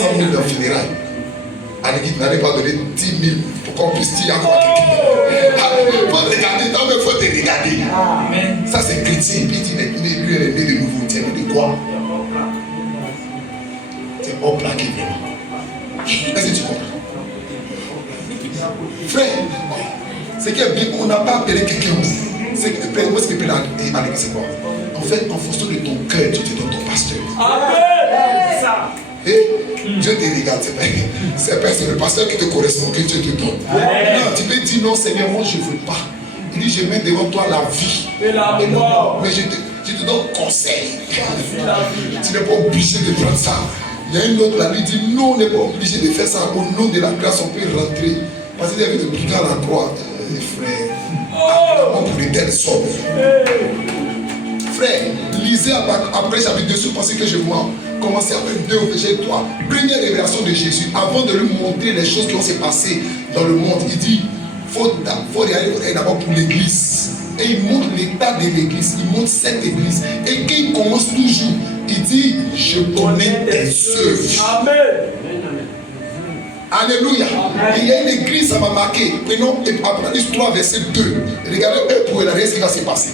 100 000 dans le funérail. Aniki, tu n'avais pas donné 10 000 pour qu'on puisse dire à quoi quelqu'un. Il faut regarder, non mais il faut te regarder. Amen. Ça c'est chrétien. Puis il dit, mais lui il est né de nouveau. Tu es né de quoi? C'est hors plaqué vraiment. Est-ce que tu comprends? Frère, c'est qu'il y a bien, on n'a pas appelé quelqu'un. C'est que, moi ce que je peux aller, c'est quoi? En fait, en fonction de ton cœur, tu te donnes ton pasteur. Amen. Ça. Et Dieu te regarde, c'est pas le pasteur qui te correspond que Dieu te donne. Non, tu peux dire non Seigneur, moi je ne veux pas. Il dit je mets devant toi la vie et la mort. Mais je te donne conseil. Tu n'es pas obligé de prendre ça. Il y a une autre là, lui dit non, on n'est pas obligé de faire ça. Au nom de la grâce, on peut rentrer. Parce qu'il y avait des brigands à la croix, frère. Pour les telles sommes. Frère, lisez après chapitre 2, vous pensez que je vois. Commencez avec 2 verset 3. Première révélation de Jésus, avant de lui montrer les choses qui vont se passer dans le monde, il dit, il faut regarder d'abord pour l'église. Et il montre l'état de l'église, il montre cette église. Et quand il commence toujours, il dit, je connais tes œuvres. Amen. Alléluia. Amen. Il y a une église, ça m'a marqué. Prenons Apocalypse 3, verset 2. Regardez pour regarder ce qui va se passer.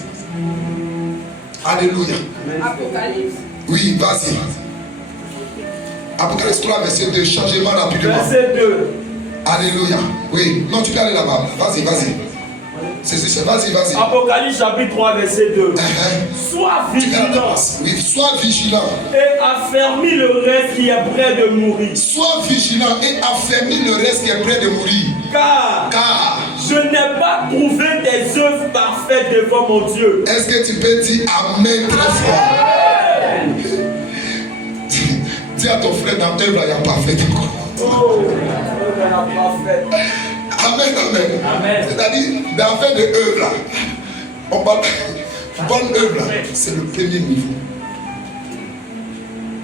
Alléluia. Apocalypse. Oui, vas-y. Apocalypse 3, verset 2. Changement rapidement. Verset 2. Alléluia. Oui. Non, tu peux aller là-bas. Vas-y, vas-y. Vas-y. Apocalypse chapitre 3, verset 2. Sois vigilant. Oui, sois vigilant. Et affermis le reste qui est près de mourir. Sois vigilant et affermis le reste qui est près de mourir. Car je n'ai pas trouvé tes œuvres parfaites devant mon Dieu. Est-ce que tu peux dire Amen très fort? Dis à ton frère dans l'œuvre, il y a parfait. Oh, il y a parfait. Amen. C'est-à-dire, dans l'affaire de œuvre là, on parle bonne œuvre là, c'est le premier niveau.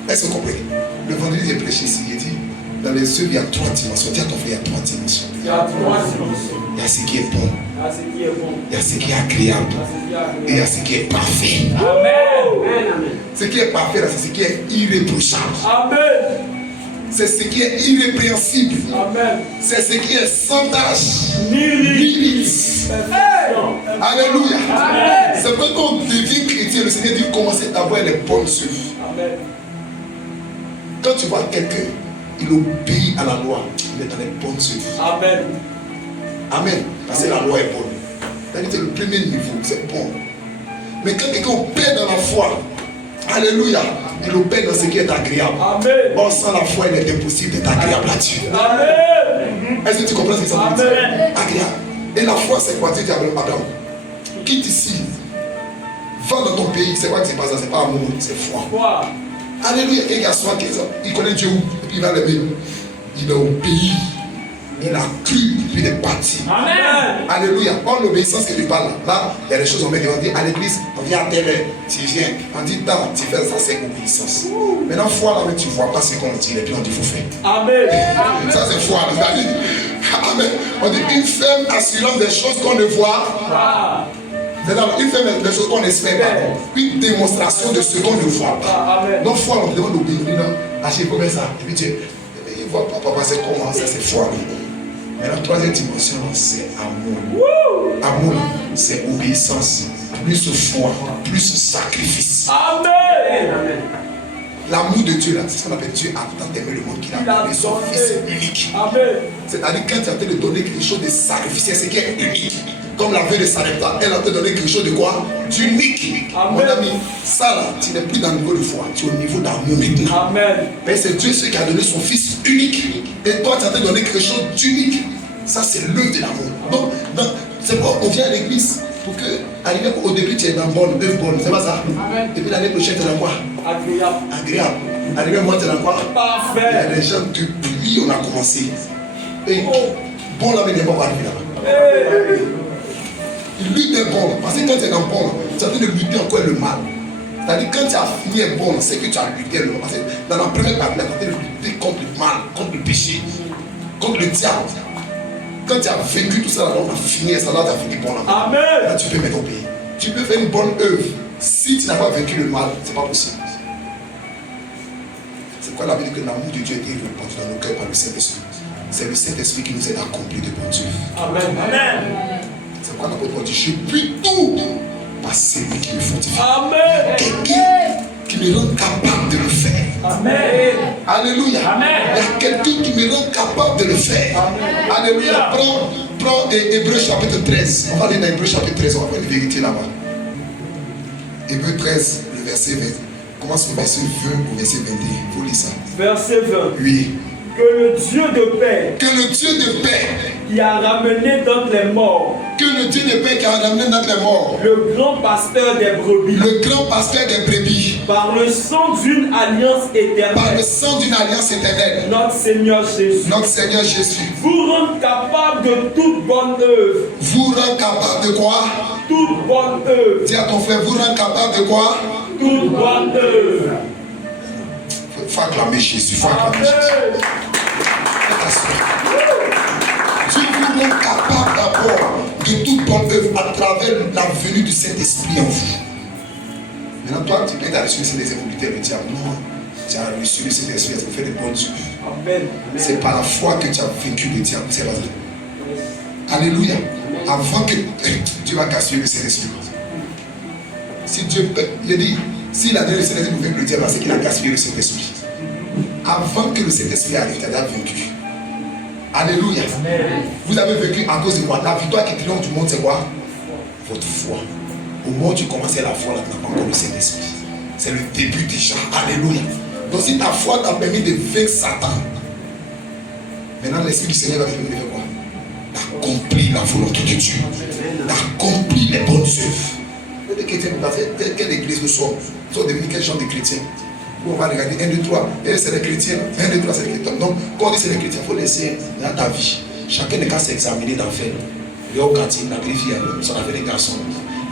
Est-ce que vous comprenez? Le vendredi, j'ai prêché ici, il dit, dans les œuvres, il y a 3 dimensions. Dis à ton frère, il y a 3 dimensions. Il y a 3 dimensions. Il y a ce qui est bon. Il y a ce qui est agréable. Et il y a ce qui est parfait. Amen. Ce qui est parfait là, c'est ce qui est irréprochable. Amen. C'est ce qui est irrépréhensible. Amen. C'est ce qui est sans tâche. Ni limite. Alléluia. C'est pourquoi quand on devient chrétien, le Seigneur dit commencez d'avoir les bonnes œuvres. Amen. Quand tu vois quelqu'un, il obéit à la loi, il est dans les bonnes œuvres. Amen. Amen. Parce que la loi est bonne. C'est le premier niveau, c'est bon. Mais quand quelqu'un opère dans la foi, alléluia, il opère dans ce qui est agréable. Amen. Or, sans la foi, il est impossible d'être agréable à Dieu. Amen. Est-ce que tu comprends ce que ça veut dire? Amen. Agréable. Et la foi, c'est quoi? Dieu dit à Abraham, quitte ici, va dans ton pays. C'est quoi que c'est pas ça? C'est pas amour, c'est foi. Alléluia. Et il y a 75 ans, il connaît Dieu où? Et puis il va lever. Il est au pays. Il a cru, puis il est parti. Amen. Alléluia. Or, l'obéissance que tu parles là, il y a des choses on met devant. On dit à l'église, on vient à telle heure, tu viens. On dit tant, tu fais ça, c'est obéissance. Maintenant, foi là, mais tu ne vois pas ce qu'on dit, et puis on dit, il faut faire. Amen. Ça, c'est foi. Amen. On dit une ferme assurance des choses qu'on ne voit. Une ferme des choses qu'on espère pas. Une démonstration de ce qu'on ne voit pas. Donc, foi, on demande d'obéir. Non, achète comme ça. Et puis Dieu, il ne voit pas, papa, c'est comment ça, c'est foi. Mais la troisième dimension, c'est amour. Amour, c'est obéissance. Plus foi, plus sacrifice. Amen. L'amour de Dieu, là, c'est ce qu'on appelle Dieu a tant aimé le monde qu'il a donné son Fils unique. Amen. C'est-à-dire quand tu as en train de donner quelque chose de sacrificiel, c'est qui est unique. Comme la veille de Sarepta, elle a en train de donner quelque chose de quoi? D'unique. Mon ami, ça là, tu n'es plus dans le niveau de foi, tu es au niveau d'amour maintenant. Amen. Mais c'est Dieu qui a donné son Fils unique. Et toi, tu es en train de donner quelque chose d'unique. Ça, c'est l'œuvre de l'amour. Donc c'est pourquoi on vient à l'église pour que, arriver au début, tu es dans bonne, œuvre bonne. C'est pas ça? Amen. Et puis l'année prochaine, tu es dans quoi? Agréable. Arrivé moi, tu es dans quoi? Parfait. Il y a des gens, depuis on a commencé. Et bon, là, mais il n'est pas arrivé là-bas. Il lutte est bon. Parce que quand tu es dans bon, tu es en train de lutter encore le mal. C'est-à-dire quand tu as fini bon, c'est que tu as lutté le mal. Parce que dans la première partie, tu es en train de lutter contre le mal, contre le péché, contre le diable. Quand tu as vaincu tout ça, là, on a fini ça, là, tu as fini bon. Là. Amen. Là, tu peux mettre au pays. Tu peux faire une bonne œuvre. Si tu n'as pas vaincu le mal, ce n'est pas possible. C'est Quand la Bible dit que l'amour de Dieu est répandu dans nos cœurs par le Saint-Esprit, c'est le Saint-Esprit qui nous aide à accomplir de bonnes œuvres. Amen. Amen. C'est pourquoi l'apôtre Paul dit, je puis tout par celui qui me fortifie. Amen. Quelqu'un qui me rend capable de le faire. Amen. Alléluia. Amen. Il y a quelqu'un qui me rend capable de le faire. Amen. Alléluia. Prends Hébreu chapitre 13. On va aller dans Hébreu chapitre 13. On va voir une vérité là-bas. Hébreu 13, le verset 20. Commence au verset 20 au verset 21. Vous lisez ça. Verset 20. Oui. Que le Dieu de paix Que le Dieu de paix, qui a ramené d'entre les morts que le Dieu de paix qui a ramené notre les morts, le grand pasteur des brebis, le grand pasteur des brebis, par le sang d'une alliance par le éternelle, sang d'une alliance éternelle, notre Seigneur Jésus, notre Seigneur Jésus, vous rend capable de toute bonne œuvre. vous rend capable de quoi? Toute bonne œuvre. Dis à ton frère, vous rend capable de quoi? Toute bonne œuvre. Il faut acclamer Jésus, il faut acclamer Jésus. Dieu vous rend capable d'abord de toute bonne œuvre à travers la venue du Saint-Esprit en vous. Maintenant, toi, tu as reçu le Saint-Esprit pour lutter le diable. Non, tu as reçu le Saint-Esprit pour faire des bonnes œuvres. Amen. C'est par la foi que tu as vaincu le diable. C'est pas ça. Alléluia. Avant que Dieu va casser le Saint-Esprit. Si Dieu peut, il dit, s'il a donné le Saint-Esprit pour vaincre le diable, c'est qu'il a gaspillé le Saint-Esprit. Avant que le Saint-Esprit arrive, tu as vaincu. Alléluia. Amen. Vous avez vécu à cause de moi. La victoire qui triomphe du monde, c'est quoi? Votre foi. Au moment où tu commences la foi, là, tu n'as pas encore le Saint-Esprit. C'est le début déjà. Alléluia. Donc si ta foi t'a permis de vaincre Satan, maintenant l'Esprit du Seigneur va te permettre de faire quoi? D'accomplir la volonté de Dieu. D'accomplir les bonnes œuvres. Les chrétiens, quelle église nous sommes? Nous sommes devenus quel genre de chrétiens? On va regarder 1, 2, 3. Et c'est les chrétiens. 1, 2, 3, c'est les chrétiens. Donc, quand on dit c'est les chrétiens, il faut laisser dans ta vie. Chacun n'est qu'à s'examiner dans le fait. Il y a au quartier, la vieille fille, son avait des garçons.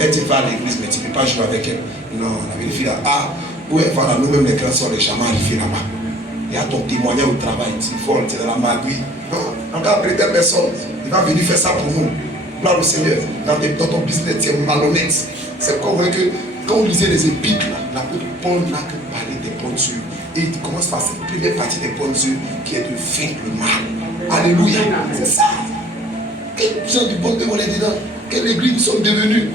Elle dit va à l'église, mais tu ne peux pas jouer avec elle. Non, la vieille fille là, où elle va là, nous-mêmes les grands soeurs, les jamais arrivés là-bas. Il y a ton témoignage au travail, tu es folle, tu es dans la magouille. Non, encore après telle personne, il va venir faire ça pour nous. Gloire au Seigneur, dans ton business, tu es malhonnête. C'est comme que quand on lisait les épîtres, l'apôtre Paul n'a que parlé des bonnes œuvres. Et il commence par cette première partie des bonnes œuvres qui est de vaincre le mal. Alléluia. C'est ça. Quel genre de bonne œuvre on est dedans? Quelle église nous sommes devenus?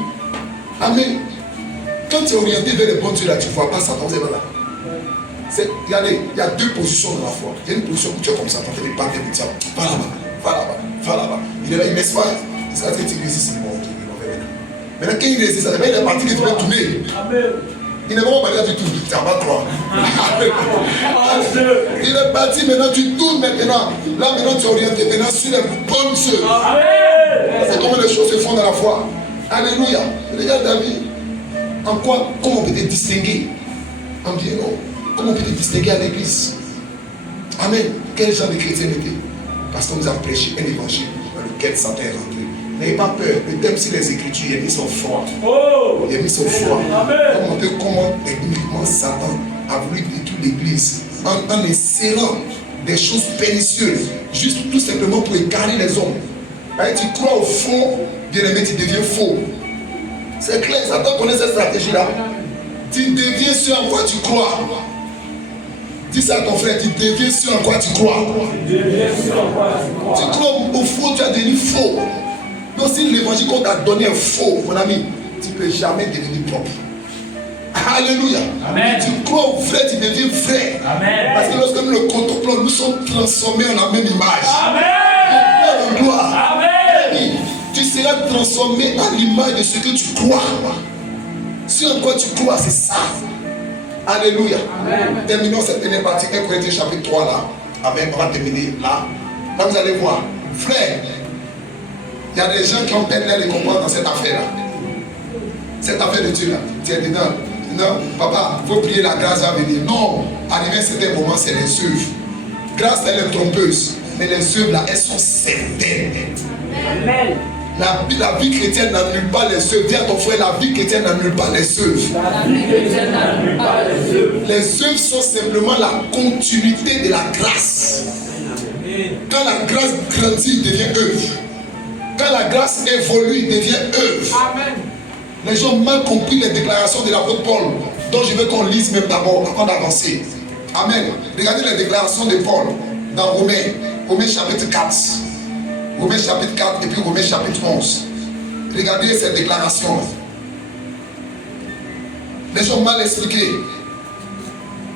Amen. Quand tu es orienté vers les bonnes œuvres, là, tu ne vois pas Satan, c'est pas là. Regardez, il y a deux positions dans la foi. Il y a une position où tu es comme ça, tu fais des baguettes de diable. Va là-bas, va là-bas, va là-bas. Il est là, il m'espère. C'est ça que tu résistes, c'est bon. Maintenant, quand il résiste, il est parti que tu vas tourner. Amen. Il n'est vraiment pas là du tout. Tu n'as pas croire. Il est parti, maintenant tu tournes maintenant. Là maintenant tu es orienté maintenant sur les bonnes œuvres. Amen. C'est comment les choses se font dans la foi. Alléluia. Regarde David. En quoi, comment on peut te distinguer? En bien, non. Comment on peut te distinguer à l'église? Amen. Quel genre de chrétien était? Parce qu'on nous a prêché un évangile dans lequel Satan est rentré. N'ayez pas peur. Le thème sur les Écritures, il a mis son foi. Oh. Il a mis son foi. Amen. Pour montrer comment techniquement Satan a voulu détruire l'église en insérant des choses pernicieuses, juste tout simplement pour égarer les hommes. Et tu crois au fond, bien aimé, tu deviens faux. C'est clair, Satan connaît cette stratégie-là. Tu deviens ce en quoi tu crois. Dis ça à ton frère, tu deviens ce en quoi tu crois. Tu crois au faux, tu as devenu faux. Donc si l'évangile qu'on t'a donné est faux, mon ami, tu ne peux jamais devenir propre. Alléluia. Amen. Tu crois au vrai, tu deviens vrai. Amen. Parce que lorsque nous le contemplons, nous sommes transformés en la même image. Amen. Gloire. Amen. Tu seras transformé à l'image de ce que tu crois. Ce en quoi tu crois, c'est ça. Alléluia. Amen. Terminons cette dernière partie, 1 Corinthiens chapitre 3 là. Amen. On va terminer là. Là, vous allez voir. Frère, il y a des gens qui ont perdu les comprendre dans cette affaire-là. Cette affaire de Dieu là. Tu es dedans. Non, papa, il faut prier, la grâce va venir. Non, arrivé à un certain moment, c'est les œuvres. Grâce, elle est trompeuse. Mais les œuvres là, elles sont certaines. Amen. La vie chrétienne n'annule pas les œuvres. Dis à ton frère, la vie chrétienne n'annule pas les œuvres. La vie chrétienne n'annule pas les œuvres. Les œuvres sont simplement la continuité de la grâce. Quand la grâce grandit, il devient œuvre. Quand la grâce évolue, il devient œuvre. Amen. Les gens ont mal compris les déclarations de l'apôtre Paul, dont je veux qu'on lise même d'abord avant d'avancer. Amen. Regardez les déclarations de Paul dans Romains chapitre 4. Romains chapitre 4 et puis Romains chapitre 11. Regardez ces déclarations. Les gens mal expliqués.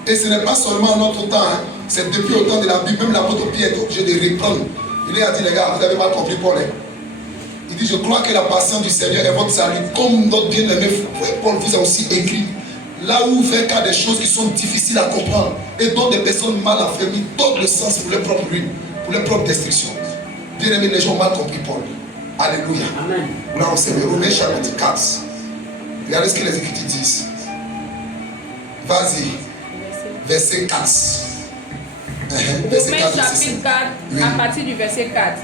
Et ce n'est pas seulement en notre temps, hein. C'est depuis au temps de la Bible. Même l'apôtre Pierre est obligé de reprendre. Il a dit, les gars, vous avez mal compris Paul. Il dit, je crois que la patience du Seigneur est votre salut. Comme notre bien-aimé Paul vous a aussi écrit. Là où vous faites des choses qui sont difficiles à comprendre et dont des personnes mal affermies donnent le sens pour leur propre ruine, pour leur propre destruction. Bien aimé, les gens ont mal compris Paul. Alléluia. Amen. Gloire au Seigneur. Romains chapitre 4. Regardez ce que les Écritures disent. Vas-y. Verset 4. Romains chapitre 4, oui. à partir du verset 4.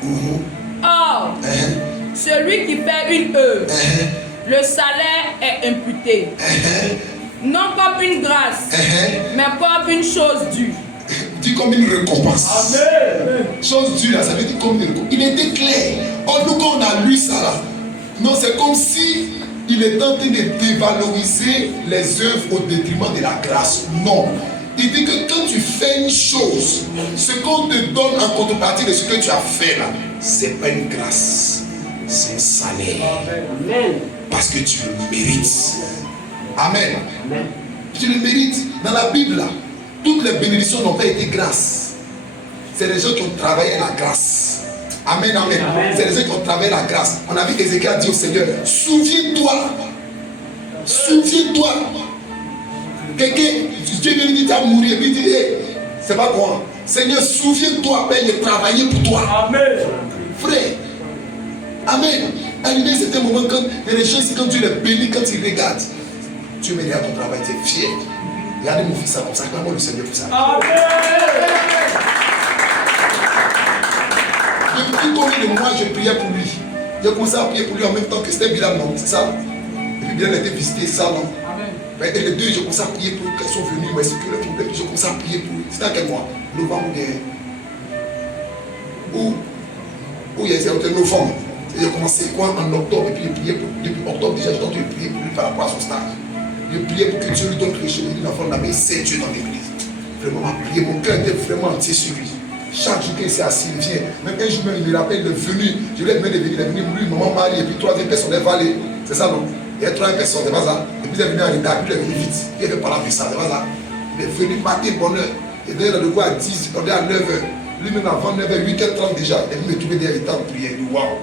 Or, celui qui fait une œuvre, le salaire est imputé. Non comme une grâce, mais comme une chose due. Dit comme une récompense. Amen. Chose due là, ça veut dire comme une récompense. Il était clair. Or, nous, quand on a lu ça là, non, c'est comme si il est en train de dévaloriser les œuvres au détriment de la grâce. Non. Il dit que quand tu fais une chose, ce qu'on te donne en contrepartie de ce que tu as fait là, c'est pas une grâce, c'est un salaire. Amen. Parce que tu le mérites. Amen. Amen. Tu le mérites. Dans la Bible là, toutes les bénédictions n'ont pas été grâce. C'est les gens qui ont travaillé la grâce. Amen, amen. C'est les gens qui ont travaillé la grâce. On a vu Ézéchiel dire au Seigneur, souviens-toi. Souviens-toi. Quelqu'un, Dieu vient dire, tu as mouru. Et puis il dit, hey, c'est pas moi. Seigneur, souviens-toi, Père, j'ai travaillé pour toi. Amen. Frère. Amen. Arrivé, c'est un moment quand il y a des gens ici, quand Dieu les bénit, quand ils regardent, Dieu me dit à ton travail, tu es fier. Regardez mon fils, ça comme ça, comment le Seigneur pour ça. Amen. Depuis combien de mois je priais pour lui? J'ai commencé à prier pour lui en même temps que c'était Bilal, non? C'est ça? Et puis Bilal était visité, ça, non? Amen. Et les deux, j'ai commencé à prier pour eux. Quand ils sont venus, ils m'ont expliqué le problème. J'ai commencé à prier pour eux. C'était à quel mois? Novembre ou il y a novembre. J'ai commencé quoi en octobre, et puis j'ai prié pour lui. Depuis octobre déjà, j'ai tenté de prier pour lui par rapport à son stage. J'ai prié pour que Dieu lui donne quelque chose. Il dit l'enfant là, mais il sait Dieu dans l'église. Vraiment, à prier. Mon cœur était vraiment entier sur lui. Chaque jour qu'il s'est assis, il vient. Même un jour même, il me rappelle, il est venu. Je lui ai demandé de venir, il est venu, lui, maman, Marie, et puis troisième personne, elle va aller. C'est ça, non? Il y a troisième personne, c'est pas ça. Et puis il est venu en retard, puis il est venu vite. Il est venu par la puissance, c'est pas ça. Il est venu matin, bonne heure. Et d'ailleurs, le gars à 10, on est à 9h. Lui-même avant 9h, 8h30 déjà. Et puis il me trouvait derrière le temps de prier. Il dit, waouh,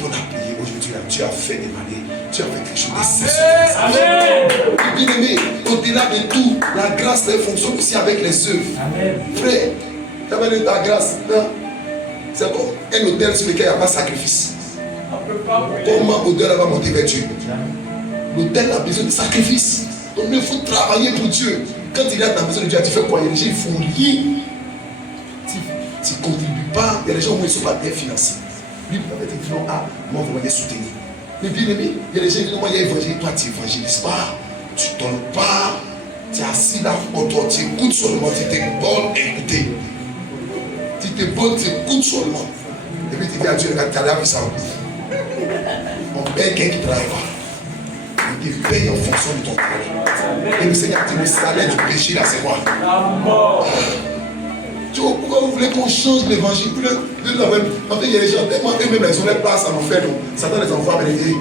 on a prié aujourd'hui, là, tu as fait des manies. Tu as fait quelque chose d'exceptionnel. Amen. Bien aimé, au-delà de tout, la grâce elle fonctionne aussi avec les œuvres. Amen. Frère, tu as de ta grâce. C'est comme un hôtel sur lequel il n'y a pas de sacrifice. Comment l'hôtel va monter vers Dieu? L'hôtel a besoin de sacrifice. Donc il faut travailler pour Dieu. Quand il est dans la maison de Dieu, tu fais quoi? Il y a des gens qui font rien. Tu ne contribues pas. Il y a des gens où ils ne sont pas bien financés. Lui, il avait dit non, ah, moi, vous m'avez soutenu. Mais bien aimé, il y a des gens qui disent, moi, il y a évangile, toi, tu n'évangélises pas, tu ne donnes pas, tu es assis là, tu écoutes seulement, tu t'es bon, écoutez. Tu t'es bon, tu écoutes seulement. Et puis tu dis à Dieu, regarde, tu as vu ça. On paye quelqu'un qui ne travaille pas. Il te paye en fonction de ton travail. Et le Seigneur dit, le salaire du péché, là, c'est quoi? La mort. Tu vois, pourquoi vous voulez qu'on change l'évangile? En fait, il y a des gens, tellement eux-mêmes, ils ont les places à enfer. Satan les envoie, mais ils disent,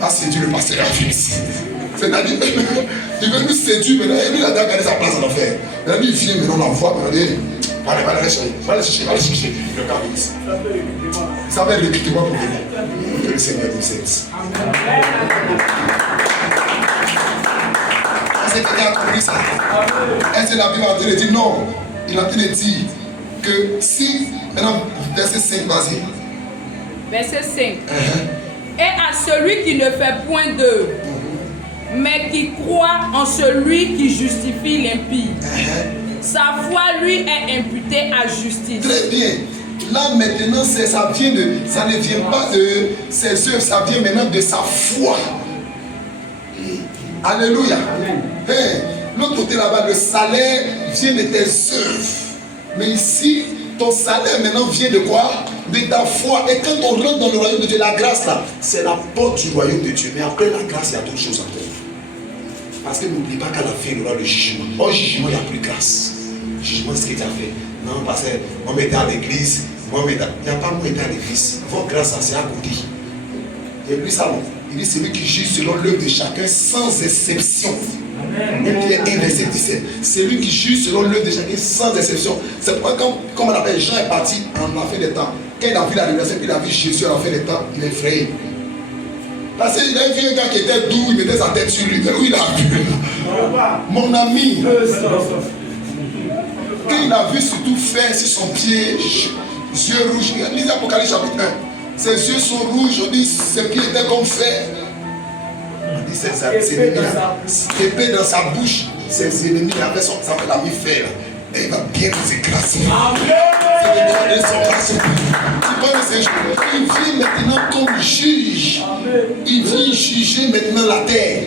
va séduire le pasteur à fils. C'est-à-dire, il veut nous séduire maintenant. Et lui, il a gardé sa place en enfer. Maintenant, lui, il vient, maintenant, on l'envoie, maintenant, il dit, va aller chercher. Le cas ici. Ça va être le recrutement pour venir. Que le Seigneur nous aide. Est-ce que quelqu'un a compris ça? Est-ce que la Bible est en train de dire non? Il est en train de dire que si, maintenant, verset 5, vas-y. Verset 5. Et à celui qui ne fait point d'œuvre, mais qui croit en celui qui justifie l'impie, sa foi lui est imputée à justice. Très bien. Là maintenant, ça ne vient pas de ses œuvres, ça vient maintenant de sa foi. Alléluia. Hey, l'autre côté là-bas, le salaire vient de tes œuvres. Mais ici, ton salaire maintenant vient de quoi? De ta foi. Et quand on rentre dans le royaume de Dieu, la grâce là, c'est la porte du royaume de Dieu. Mais après la grâce, il y a d'autres choses encore. Parce que n'oublie pas qu'à la fin, il y aura le jugement. Au jugement, il n'y a plus grâce. jugement de ce que tu as fait. Non, parce que moi, je m'étais à l'église. Il n'y a pas moi étant à l'église. Votre grâce, ça c'est à côté. Et lui, ça, il dit c'est lui qui juge selon l'œuvre de chacun sans exception. Même Pierre 1, verset 17. C'est lui qui juge selon l'œuvre de chacun sans exception. C'est pourquoi, comme on appelle, Jean est parti en la fin des temps. Quand il a vu la révélation, il a vu Jésus à la fin des temps, il est effrayé. Parce qu'il a vu un gars qui était doux, il mettait sa tête sur lui. Mais où il a vu? Mon ami. Quand il a vu surtout faire sur son pied, yeux rouges. Lisez Apocalypse chapitre 1. Ses yeux sont rouges, on dit ses pieds étaient comme fer. On dit ses ennemis, épée dans sa bouche, ses ennemis avaient son, ça fait la mi fer. Et il va bien les écraser. C'est le droit de son grâce. Il vit maintenant comme juge. Il vient juger maintenant la terre.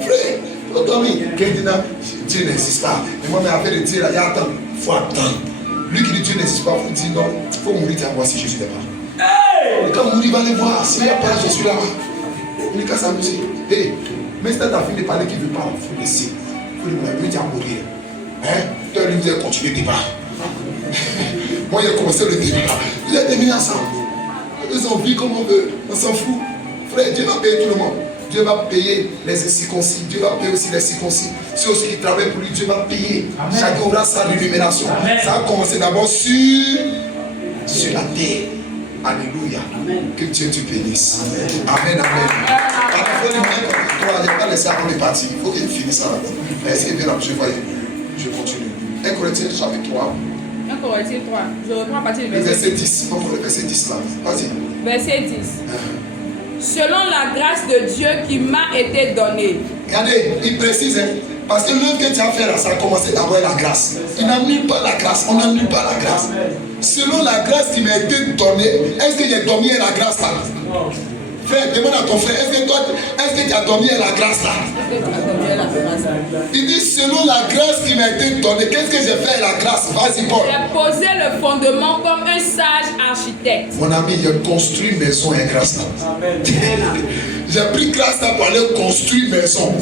Frère, votre ami, Dieu n'existe pas. Et moi, mais après de dire, il y a attendre. Il faut attendre. Lui qui dit Dieu n'existe pas, il faut dire non, il faut mourir, tu vas voir si Jésus n'est pas. Et quand mourir, il va aller voir. S'il n'y a pas, je suis là-bas. Il n'est qu'à s'amuser. Hey, mais si tu as fini de parler qu'il ne veut pas, il faut laisser. Il faut lui dire, tu vas mourir. Hein? Toi, lui, vous avez continué le débat. Moi, il a commencé le débat. Vous avez terminé ensemble. Ils ont vu comme on veut. On s'en fout. Frère, Dieu va payer tout le monde. Dieu va payer les incirconcis. Dieu va payer aussi les circoncis. Ceux aussi qui travaillent pour lui, Dieu va payer. Amen. Chacun aura sa rémunération. Ça a commencé d'abord sur la terre. Alléluia. Amen. Que Dieu te bénisse. Amen. Amen. Il n'y a pas laissé avant de partir. Il faut qu'il finisse ça là-bas. Essayez de bien, je continue. 1 Corinthiens chapitre 3. 1 Corinthiens 3. Je reprends à partir du verset 10. Donc le verset 10 là. Vas-y. Verset 10. Selon la grâce de Dieu qui m'a été donnée. Regardez, il précise, hein, parce que l'œuvre que tu as fait là, ça a commencé d'abord la grâce. Il n'annule pas la grâce, on n'annule pas la grâce. Selon la grâce qui m'a été donnée, est-ce que j'ai dormi à la grâce là? Frère, demande à ton frère, est-ce que tu as dormi à la grâce là? Il dit selon la grâce qui m'a été donnée, qu'est-ce que j'ai fait à la grâce? Vas-y Paul. J'ai posé le fondement comme un sage architecte. Mon ami, j'ai construit une maison à grâce là. J'ai pris grâce là pour aller construire une maison.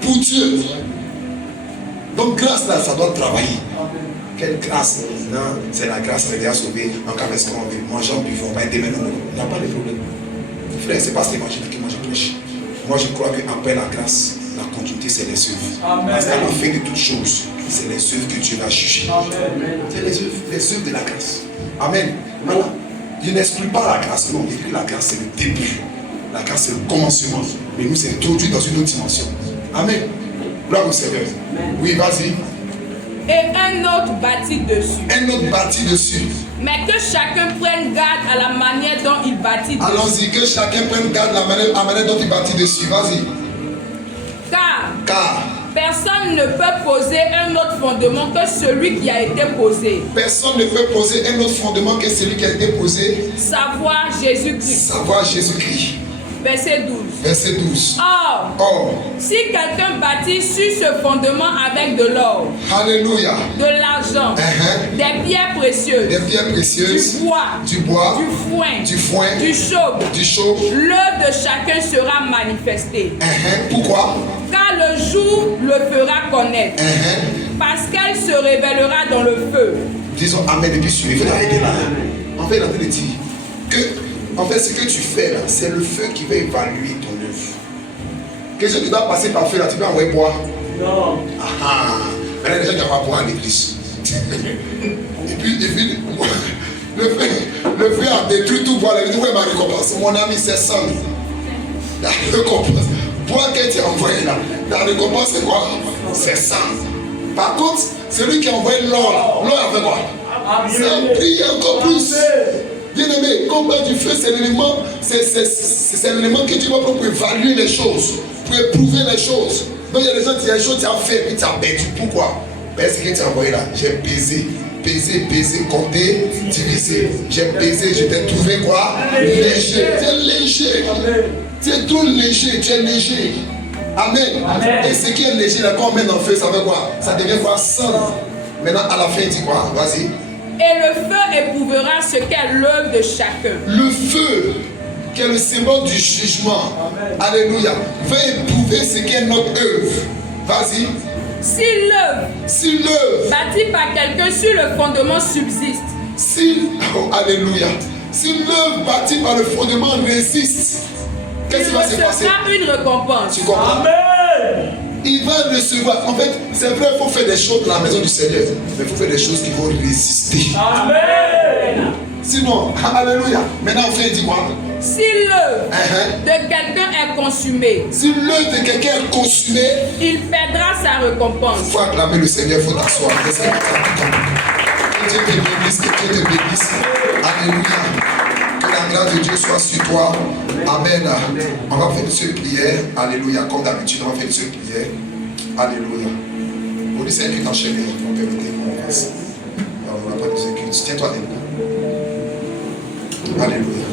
Pour Dieu. Donc grâce là, ça doit travailler. Quelle grâce? Non, c'est la grâce qui a sauvé. En cas où on veut manger, on buvons, on va aider maintenant. Il n'y a pas de problème. Frère, c'est pas ce l'évangile que moi je prêche. Moi je crois qu'après la grâce, la continuité c'est les œuvres. Parce qu'à la fin de toutes choses, c'est les œuvres que Dieu va juger. C'est les œuvres de la grâce. Amen. Voilà. Je n'exclus pas la grâce. Non, je dis que la grâce c'est le début. La grâce c'est le commencement. Mais nous c'est introduit dans une autre dimension. Amen. Gloire au Seigneur. Oui, vas-y. Et un autre bâtit dessus. Un autre bâtit dessus. Mais que chacun prenne garde à la manière dont il bâtit dessus. Allons-y, que chacun prenne garde à la manière dont il bâtit dessus. Vas-y. Car personne ne peut poser un autre fondement que celui qui a été posé. Personne ne peut poser un autre fondement que celui qui a été posé. Savoir Jésus-Christ. Savoir Jésus-Christ. Verset 12. Verset 12. Or, si quelqu'un bâtit sur ce fondement avec de l'or, alléluia, de l'argent, des pierres précieuses, du bois, du foin, du chauve, l'œuvre de chacun sera manifestée. Pourquoi? Car le jour le fera connaître, parce qu'elle se révélera dans le feu. Disons Amen et puis suivez là. En fait, il est en train de dire que en fait, ce que tu fais là, c'est le feu qui va évaluer ton œuvre. Quelque chose qui doit passer par feu là, tu peux envoyer boire? Non. Maintenant, il y a des gens qui vont boire à l'église. et puis le feu a détruit tout bois. Il dit, où est ma récompense? Mon ami, c'est ça. La récompense. Bois que tu as envoyé là, la récompense c'est quoi? C'est ça. Par contre, celui qui a envoyé l'or là, l'or a fait quoi? Ça a brillé encore plus. Bien aimé, combat du feu, c'est l'élément, c'est l'élément que tu vas prendre pour évaluer les choses, pour éprouver les choses. Donc il y a des gens qui disent, les choses tu as fait, puis tu as perdu. Pourquoi? Parce que tu as envoyé là, j'ai pesé, compté, divisé. J'ai pesé, je t'ai trouvé quoi? Léger. Tu es léger. Tu es trop léger, tu es léger. Amen. Et ce qui est léger, là, quand on met dans le feu, ça veut quoi? Ça devient quoi? Sang. Maintenant, à la fin, il dit quoi? Vas-y. Et le feu éprouvera ce qu'est l'œuvre de chacun. Le feu, qui est le symbole du jugement, alléluia, va éprouver ce qu'est notre œuvre. Vas-y. Si l'œuvre bâtie par quelqu'un sur le fondement subsiste, Alléluia. Si l'œuvre bâtie par le fondement résiste, qu'est-ce qui va se passer? Il recevra une récompense. Tu comprends? Amen. Il va recevoir. En fait, c'est vrai, il faut faire des choses dans la maison du Seigneur. Mais il faut faire des choses qui vont résister. Amen. Sinon, alléluia. Maintenant, frère, dis-moi. Si l'œuvre de quelqu'un est consumée, Si l'œuvre de quelqu'un est consumée, il perdra sa récompense. il faut acclamer le Seigneur, il faut t'asseoir. Que Dieu te bénisse, que Dieu te bénisse. Alléluia. Que la grâce de Dieu soit sur toi. Amen. On va faire une seule prière. Alléluia. Comme d'habitude, on va faire une seule prière. Alléluia. Au lycée, que t'enchaînes, on permettez, on passe. On va pas nous écouter. Tiens-toi debout. Alléluia.